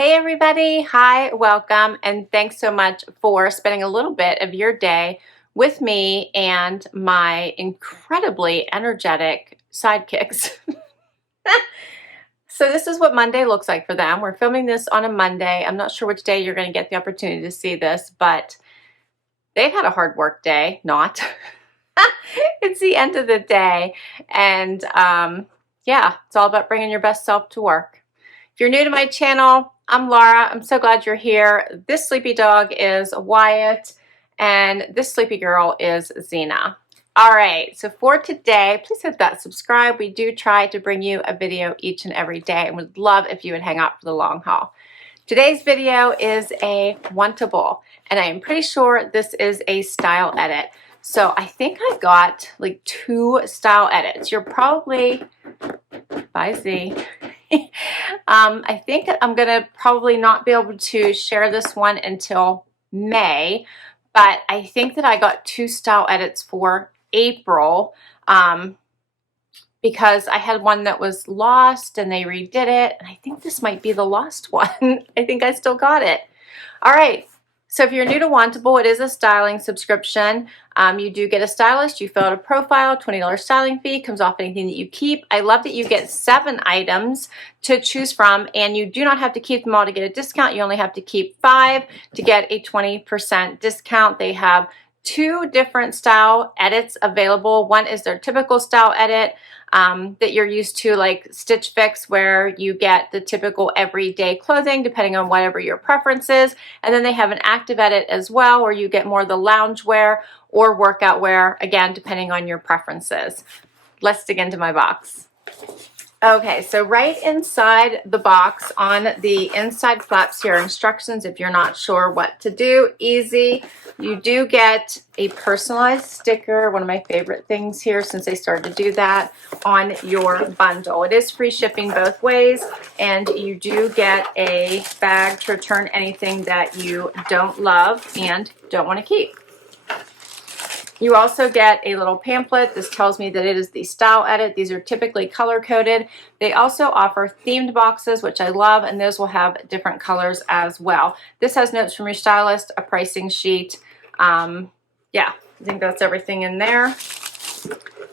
Hey everybody, hi, welcome, and thanks so much for spending a little bit of your day with me and my incredibly energetic sidekicks. So this is what Monday looks like for them. We're filming this on a Monday. I'm not sure which day you're going to get the opportunity to see this, but they've had a hard work day. Not. It's the end of the day, and yeah, it's all about bringing your best self to work. If you're new to my channel, I'm Laura. I'm so glad you're here. This sleepy dog is Wyatt, and this sleepy girl is Xena. All right, so for today, please hit that subscribe. We do try to bring you a video each and every day, and would love if you would hang out for the long haul. Today's video is a wantable, and I am pretty sure this is a style edit. So I think I got like 2 style edits. You're probably, bye Z. I think I'm gonna probably not be able to share this one until May, but I think that I got 2 style edits for April because I had one that was lost and they redid it, and I think this might be the lost one. I think I still got it. All right. So if you're new to Wantable, it is a styling subscription. You do get a stylist, you fill out a profile, $20 styling fee, comes off anything that you keep. I love that you get 7 items to choose from, and you do not have to keep them all to get a discount. You only have to keep 5 to get a 20% discount. They have 2 different style edits available. One is their typical style edit that you're used to, like Stitch Fix, where you get the typical everyday clothing depending on whatever your preference is. And then they have an active edit as well, where you get more of the lounge wear or workout wear, again, depending on your preferences. Let's dig into my box. Okay, so right inside the box on the inside flaps here are instructions if you're not sure what to do. Easy. You do get a personalized sticker, one of my favorite things here since they started to do that, on your bundle. It is free shipping both ways, and you do get a bag to return anything that you don't love and don't want to keep. You also get a little pamphlet. This tells me that it is the style edit. These are typically color coded. They also offer themed boxes, which I love, and those will have different colors as well. This has notes from your stylist, a pricing sheet. Yeah, I think that's everything in there.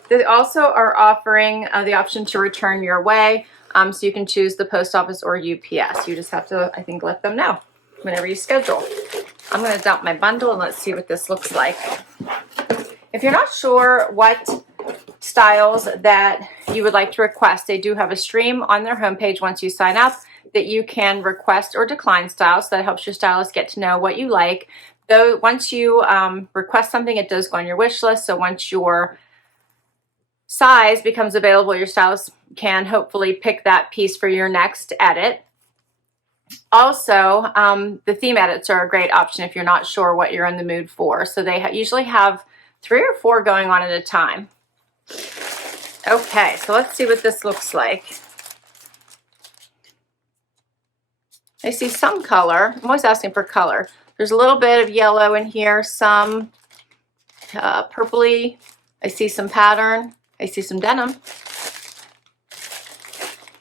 They also are offering the option to return your way. So you can choose the post office or UPS. You just have to, I think, let them know whenever you schedule. I'm going to dump my bundle and let's see what this looks like. If you're not sure what styles that you would like to request, they do have a stream on their homepage once you sign up that you can request or decline styles. So that helps your stylist get to know what you like. Though once you request something, it does go on your wish list. So once your size becomes available, your stylist can hopefully pick that piece for your next edit. Also, the theme edits are a great option if you're not sure what you're in the mood for. So they usually have 3 or 4 going on at a time. Okay, so let's see what this looks like. I see some color. I'm always asking for color. There's a little bit of yellow in here, some purpley. I see some pattern. I see some denim.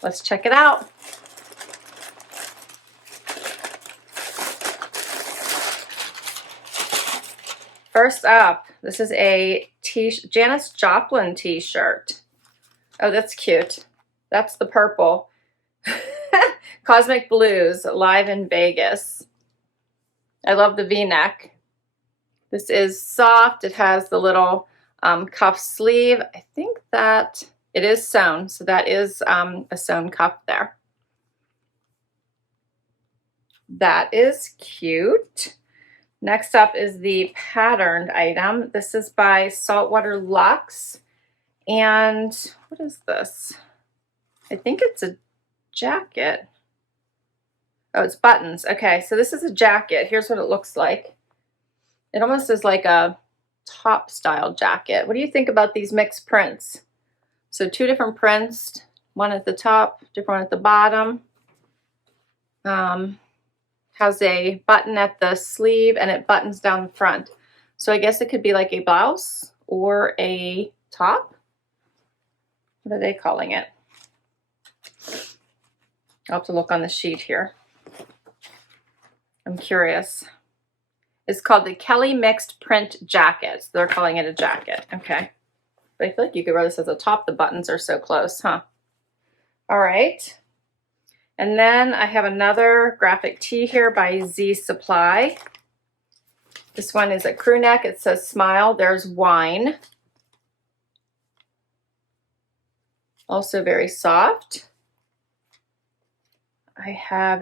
Let's check it out. First up, this is a Janis Joplin t-shirt. Oh, that's cute. That's the purple. Cosmic Blues, live in Vegas. I love the V-neck. This is soft. It has the little cuff sleeve. I think that it is sewn, so that is a sewn cuff there. That is cute. Next up is the patterned item. This is by Saltwater Luxe. And what is this? I think it's a jacket. Oh, it's buttons. Okay, so this is a jacket. Here's what it looks like. It almost is like a top style jacket. What do you think about these mixed prints? So 2 different prints, one at the top, different one at the bottom. Has a button at the sleeve and it buttons down the front. So I guess it could be like a blouse or a top. What are they calling it? I'll have to look on the sheet here. I'm curious. It's called the Kelly Mixed Print Jacket. So they're calling it a jacket. Okay. But I feel like you could wear this as a top. The buttons are so close, huh? All right. And then I have another graphic tee here by Z Supply. This one is a crew neck. It says smile. There's wine. Also very soft. I have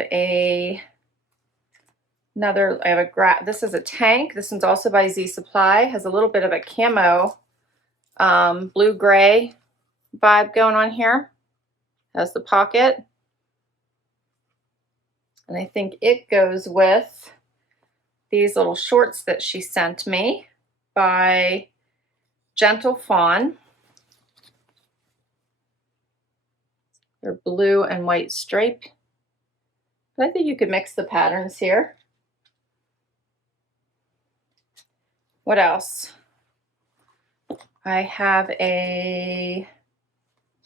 this is a tank. This one's also by Z Supply. Has a little bit of a camo blue-gray vibe going on here. Has the pocket. And I think it goes with these little shorts that she sent me by Gentle Fawn. They're blue and white stripe. But I think you could mix the patterns here. What else? I have a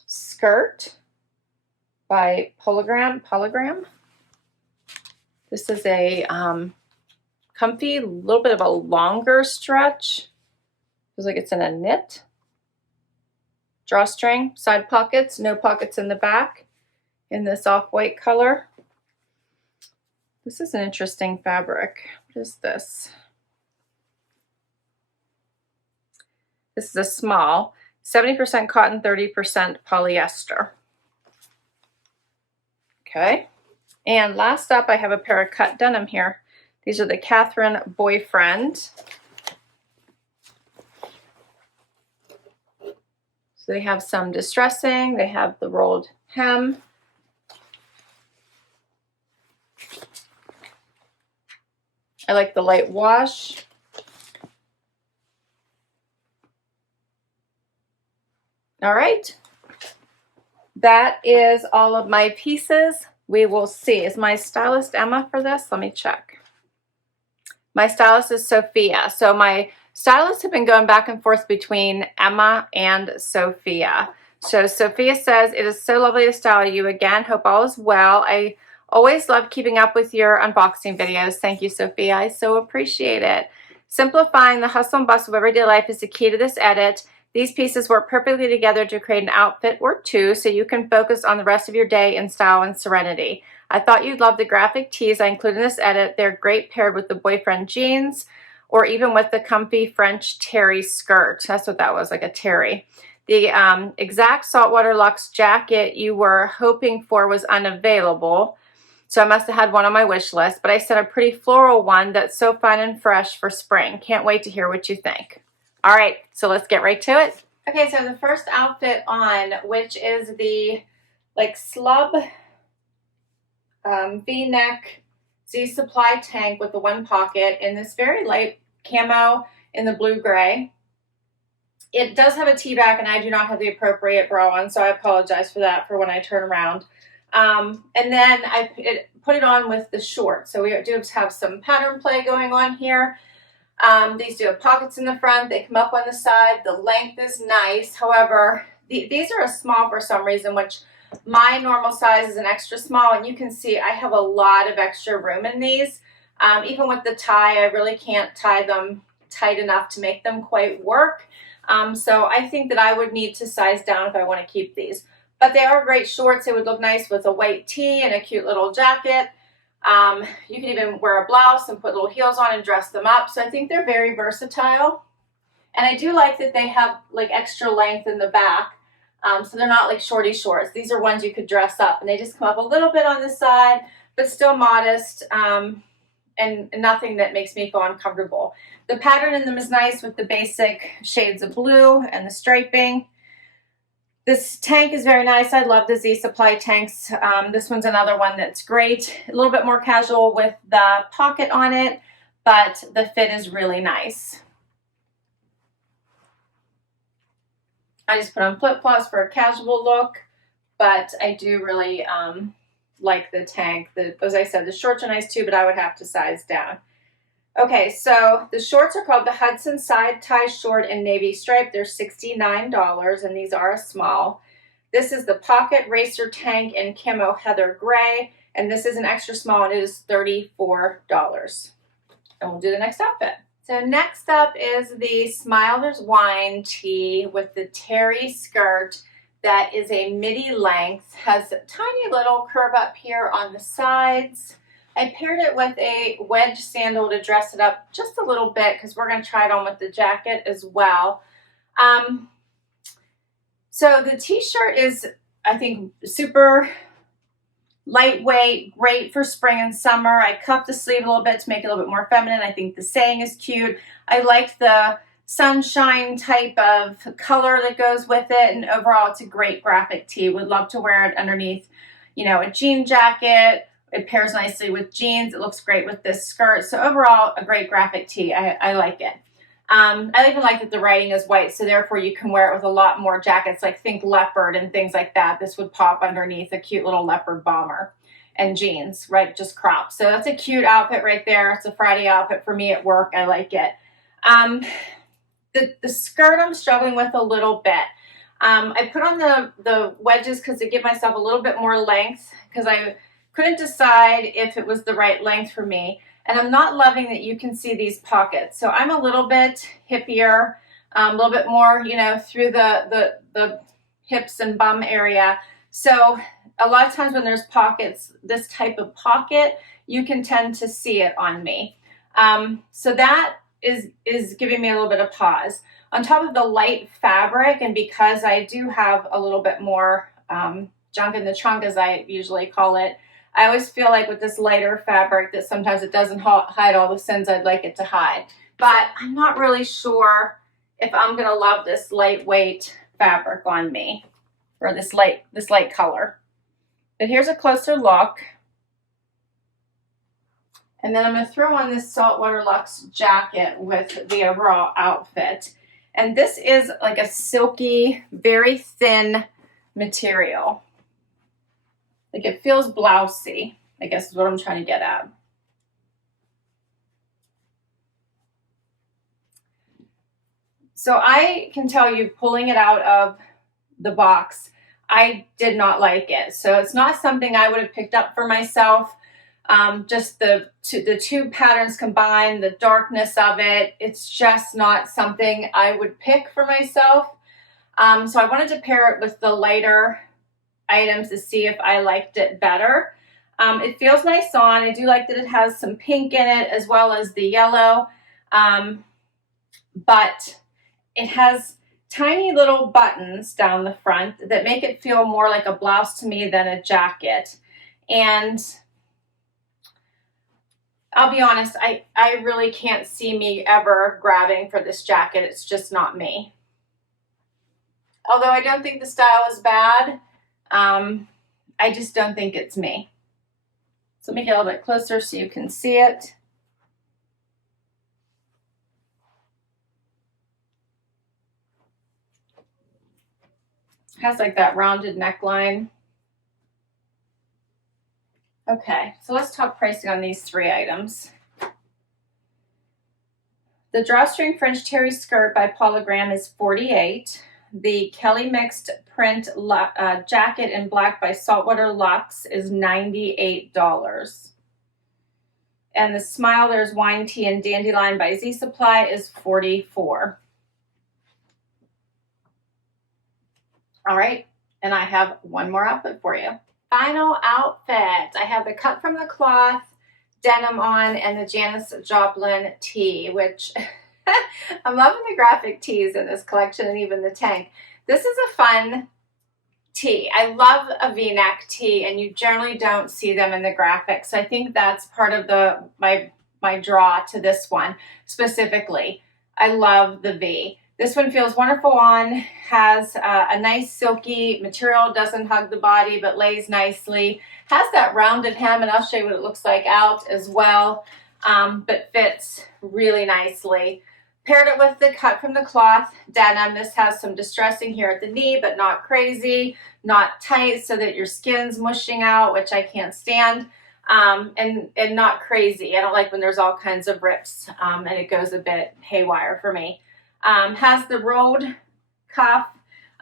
skirt by Polagram. This is a comfy, little bit of a longer stretch. Feels like it's in a knit. Drawstring, side pockets, no pockets in the back in this off-white color. This is an interesting fabric. What is this? This is a small, 70% cotton, 30% polyester. Okay. And last up, I have a pair of cut denim here. These are the Catherine Boyfriend. So they have some distressing. They have the rolled hem. I like the light wash. All right. That is all of my pieces. We will see. Is my stylist Emma for this? Let me check. My stylist is Sophia. So my stylists have been going back and forth between Emma and Sophia. So Sophia says, it is so lovely to style you again. Hope all is well. I always love keeping up with your unboxing videos. Thank you, Sophia. I so appreciate it. Simplifying the hustle and bustle of everyday life is the key to this edit. These pieces work perfectly together to create an outfit or two so you can focus on the rest of your day in style and serenity. I thought you'd love the graphic tees I include in this edit. They're great paired with the boyfriend jeans or even with the comfy French terry skirt. That's what that was, like a terry. The exact Saltwater Luxe jacket you were hoping for was unavailable, so I must have had one on my wish list, but I sent a pretty floral one that's so fun and fresh for spring. Can't wait to hear what you think. All right, so let's get right to it. Okay, so the first outfit on, which is the like slub V-neck Z Supply tank with the one pocket in this very light camo in the blue-gray. It does have a T-back, and I do not have the appropriate bra on, so I apologize for that for when I turn around. And then I put it on with the shorts. So we do have some pattern play going on here. These do have pockets in the front. They come up on the side. The length is nice. However, these are a small for some reason, which my normal size is an extra small. And you can see I have a lot of extra room in these. Even with the tie, I really can't tie them tight enough to make them quite work. So I think that I would need to size down if I want to keep these. But they are great shorts. They would look nice with a white tee and a cute little jacket. You can even wear a blouse and put little heels on and dress them up. So I think they're very versatile. And I do like that they have like extra length in the back. So they're not like shorty shorts. These are ones you could dress up, and they just come up a little bit on the side, but still modest, and nothing that makes me feel uncomfortable. The pattern in them is nice with the basic shades of blue and the striping. This tank is very nice. I love the Z Supply tanks. This one's another one that's great. A little bit more casual with the pocket on it, but the fit is really nice. I just put on flip-flops for a casual look, but I do really like the tank. As I said, the shorts are nice too, but I would have to size down. Okay, so the shorts are called the Hudson Side Tie Short in Navy Stripe. They're $69, and these are a small. This is the Pocket Racer Tank in Camo Heather Gray. And this is an extra small and it is $34. And we'll do the next outfit. So next up is the Smile There's Wine tee with the terry skirt that is a midi length, has a tiny little curve up here on the sides. I paired it with a wedge sandal to dress it up just a little bit because we're going to try it on with the jacket as well. So the t-shirt is, I think, super lightweight, great for spring and summer. I cuffed the sleeve a little bit to make it a little bit more feminine. I think the saying is cute. I like the sunshine type of color that goes with it, and overall it's a great graphic tee. Would love to wear it underneath, you know, a jean jacket. It pairs nicely with jeans. It looks great with this skirt. So overall, a great graphic tee. I like it. I even like that the writing is white, so therefore you can wear it with a lot more jackets, like think leopard and things like that. This would pop underneath a cute little leopard bomber and jeans, right? Just crop. So that's a cute outfit right there. It's a Friday outfit for me at work. I like it. The skirt I'm struggling with a little bit. I put on the wedges because to give myself a little bit more length because I couldn't decide if it was the right length for me. And I'm not loving that you can see these pockets. So I'm a little bit hippier, a little bit more, you know, through the hips and bum area. So a lot of times when there's pockets, this type of pocket, you can tend to see it on me. So that is giving me a little bit of pause. On top of the light fabric, and because I do have a little bit more junk in the trunk, as I usually call it, I always feel like with this lighter fabric that sometimes it doesn't hide all the sins I'd like it to hide. But I'm not really sure if I'm gonna love this lightweight fabric on me, or this light color. But here's a closer look. And then I'm gonna throw on this Saltwater Luxe jacket with the overall outfit. And this is like a silky, very thin material. Like it feels blousey, I guess is what I'm trying to get at. So I can tell you, pulling it out of the box, I did not like it. So it's not something I would have picked up for myself. Just the two patterns combined, the darkness of it, it's just not something I would pick for myself. So I wanted to pair it with the lighter items to see if I liked it better. It feels nice on. I do like that it has some pink in it as well as the yellow, but it has tiny little buttons down the front that make it feel more like a blouse to me than a jacket. And I'll be honest, I really can't see me ever grabbing for this jacket. It's just not me. Although I don't think the style is bad, I just don't think it's me. So let me get a little bit closer so you can see it. It has like that rounded neckline. Okay, so let's talk pricing on these three items. The Drawstring French Terry skirt by Polagram is $48. The Kelly mixed print jacket in black by Saltwater Luxe is $98. And the Smile There's Wine Tee and Dandelion by Z Supply is $44. All right, and I have one more outfit for you. Final outfit. I have the cut from the Kloth denim on and the Janis Joplin tee, which I'm loving the graphic tees in this collection and even the tank. This is a fun tee. I love a V-neck tee, and you generally don't see them in the graphics. So I think that's part of my draw to this one specifically. I love the V. This one feels wonderful on, has a nice silky material, doesn't hug the body but lays nicely, has that rounded hem, and I'll show you what it looks like out as well, but fits really nicely. Paired it with the cut from the Kloth denim. This has some distressing here at the knee, but not crazy, not tight so that your skin's mushing out, which I can't stand, and not crazy. I don't like when there's all kinds of rips, and it goes a bit haywire for me. Has the rolled cuff,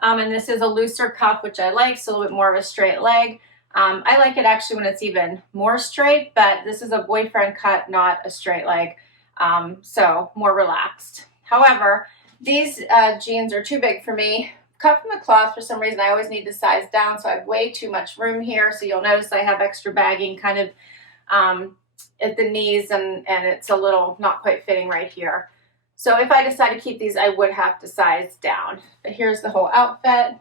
and this is a looser cuff, which I like, so a little bit more of a straight leg. I like it actually when it's even more straight, but this is a boyfriend cut, not a straight leg, so more relaxed. However, these jeans are too big for me. Cut from the cloth, for some reason I always need to size down, so I have way too much room here. So you'll notice I have extra bagging kind of at the knees, and it's a little not quite fitting right here. So if I decide to keep these, I would have to size down. But here's the whole outfit.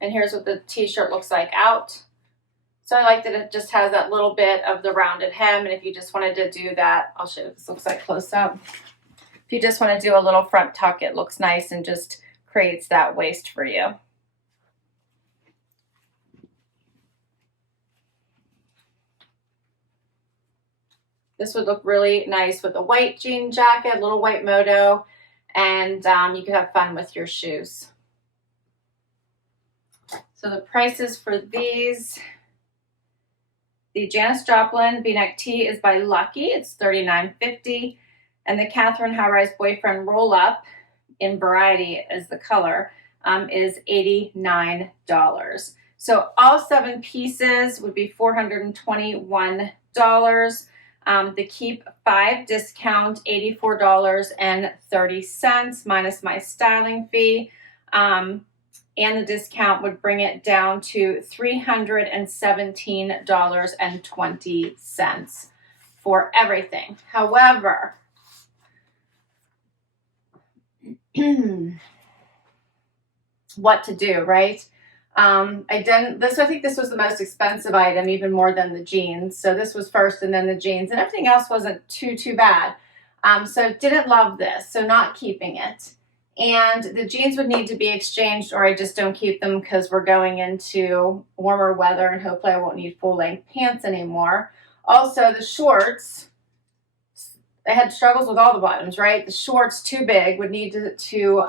And here's what the t-shirt looks like out. So I like that it just has that little bit of the rounded hem. And if you just wanted to do that, I'll show you what this looks like close up. If you just want to do a little front tuck, it looks nice and just creates that waist for you. This would look really nice with a white jean jacket, a little white moto, and you could have fun with your shoes. So the prices for these, the Janis Joplin V-neck tee is by Lucky. It's $39.50. And the Catherine High-Rise Boyfriend Roll-Up in variety as the color is $89. So all 7 pieces would be $421. The Keep 5 discount, $84.30 minus my styling fee. And the discount would bring it down to $317.20 for everything. However, what to do, right? I think this was the most expensive item, even more than the jeans. So this was first and then the jeans, and everything else wasn't too bad. So didn't love this, so not keeping it. And the jeans would need to be exchanged, or I just don't keep them because we're going into warmer weather and hopefully I won't need full-length pants anymore. Also, the shorts, I had struggles with all the bottoms, right? The shorts too big, would need to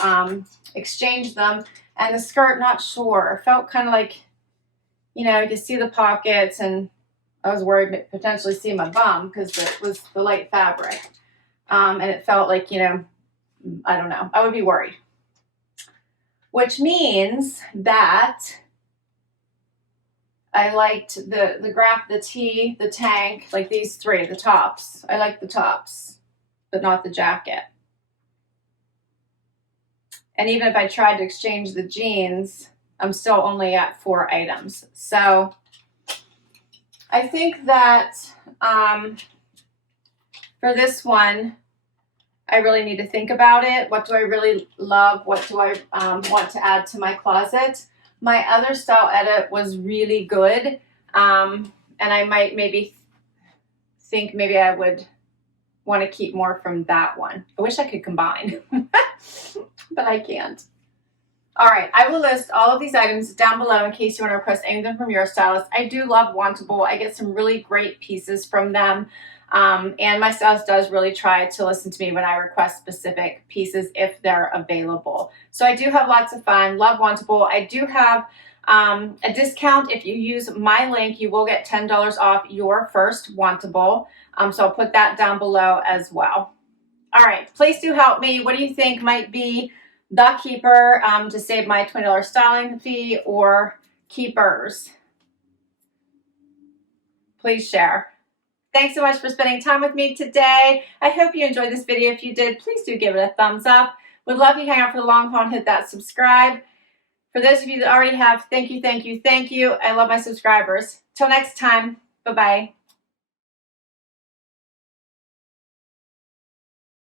exchange them. And the skirt, not sure. It felt kind of like, you know, you could see the pockets, and I was worried to potentially see my bum because it was the light fabric. And it felt like, you know, I don't know, I would be worried. Which means that I liked the graph, the tee, the tank, like these 3, the tops. I like the tops, but not the jacket. And even if I tried to exchange the jeans, I'm still only at 4 items. So I think that for this one, I really need to think about it. What do I really love? What do I want to add to my closet? My other style edit was really good. And I might maybe think maybe I would want to keep more from that one. I wish I could combine, but I can't. All right, I will list all of these items down below in case you want to request any of them from your stylist. I do love Wantable. I get some really great pieces from them. And my stylist does really try to listen to me when I request specific pieces if they're available. So I do have lots of fun. Love Wantable. I do have a discount. If you use my link, you will get $10 off your first Wantable. So I'll put that down below as well. All right, please do help me. What do you think might be the keeper to save my $20 styling fee, or keepers? Please share. Thanks so much for spending time with me today. I hope you enjoyed this video. If you did, please do give it a thumbs up. Would love you to hang out for the long haul and hit that subscribe. For those of you that already have, thank you, thank you, thank you. I love my subscribers. Till next time, bye-bye.